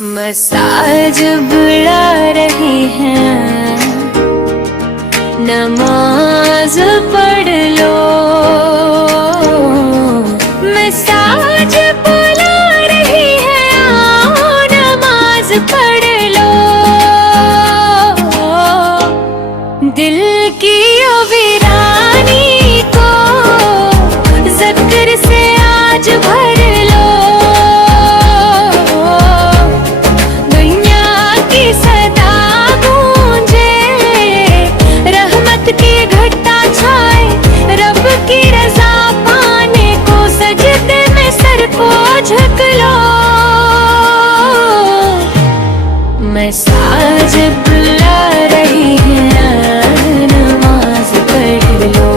Massage बुला रही हैं, नमाज पढ़ लो। मसाज बुला रही है, आओ नमाज पढ़ लो। दिल की ओ वीरानी को ज़िक्र से आज भर लो। दुनिया की सदा गूंजे, रहमत की घटा छाए, रब की रजा पाने को सजदे में सर को झुक लो। मसाज बुला रही है, नमाज पढ़ लो।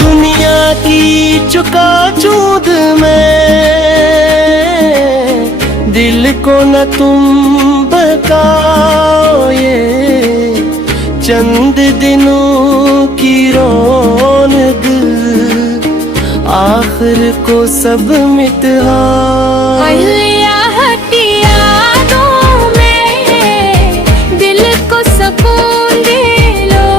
दुनिया की चकाचौंध में दिल को न तुम बहकाओ, ये चंद दिनों की रौनक आखिर को सब मिटाओ। यादों में दिल को सुकून दे लो।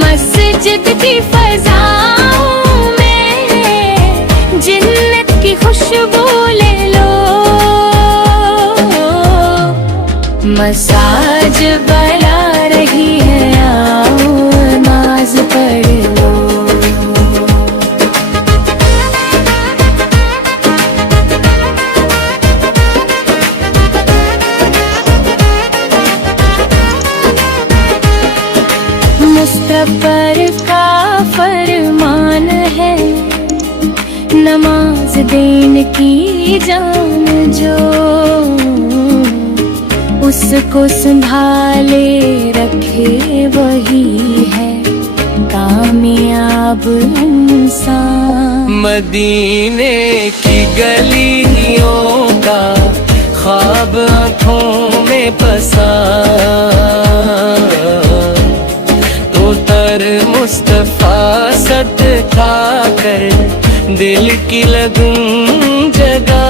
मस्जिद की फजाओं में जन्नत की खुशबू ले लो। मसाज बुला रही है, आओ नमाज पढ़ लो। मुस्तफर का फरमान है, नमाज देने की जान जो उसको संभाले रखे, वही है कामयाब इंसान। मदीने की गलियों का ख्वाब आँखों में बसा, तो तर मुस्तफा सदका कर दिल की लगन जगा।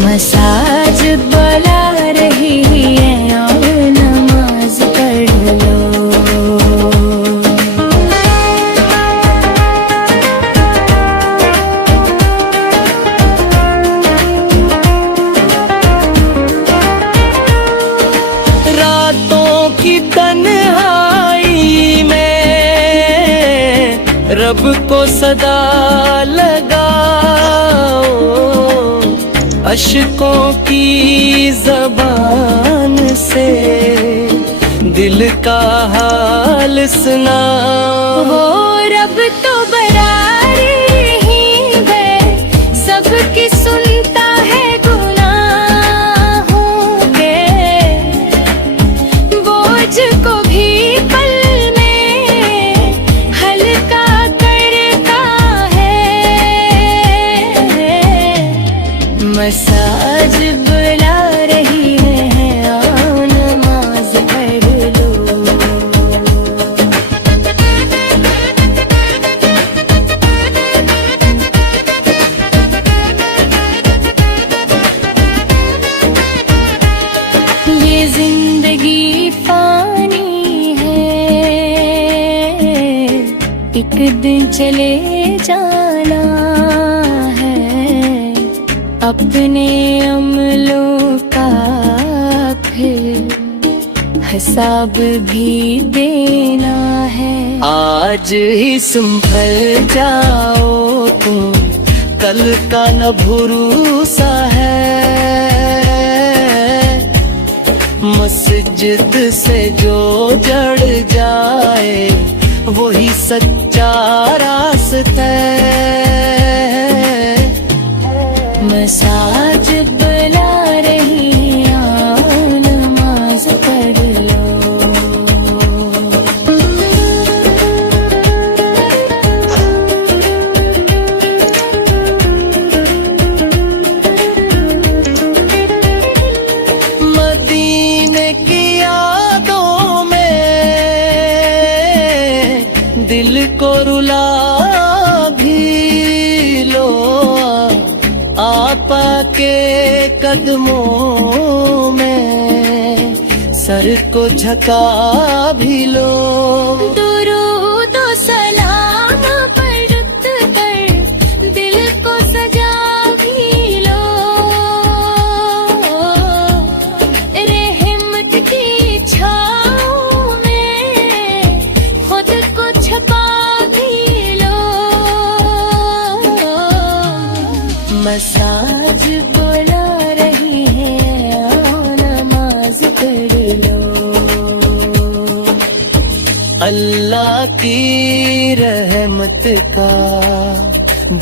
मसाज बुला रही है, और नमाज पढ़ लो। रातों की तन्हाई में रब को सदा लगाओ, अश्कों की ज़बान से दिल का हाल सुनाओ। वो रब तो बरारी ही है, सबकी सुनता है गुनाहों के बोझ को भी पल में हल्का करता है। मसाज बुला रही है, आओ नमाज पढ़ लो। ये जिंदगी फानी है, एक दिन चले जाना है। अपने अमलों का फिर हिसाब भी देना है। आज ही संभल जाओ तुम, कल का न भरोसा है। मस्जिद से जो जड़ जाए, वही सच्चा रास्ता है। मसाज बुला रही, आओ नमाज पढ़ लो। आपा के कदमों में सर को झुका भी लो। दुरूद और सलाम पढ़ कर दिल को सजा भी लो। रहमत की छाँव में खुद को छुपा भी लो। मसाज बुला रही है, आओ नमाज पढ़ लो। अल्लाह की रहमत का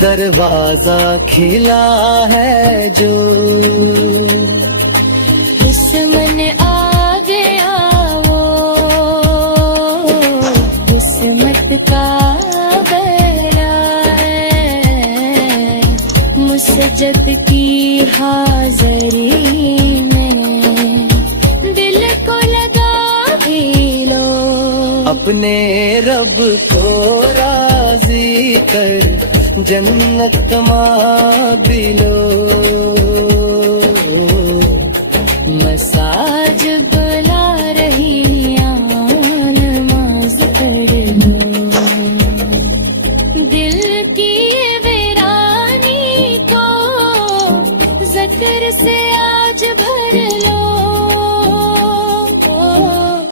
दरवाजा खिला है जो। दुश्मन आ गया वो किस्मत का बेड़ा है। मुसज्जद की हाज़री में दिल को लगा भी लो। अपने रब को राजी कर जन्नत मांग लो। मसाज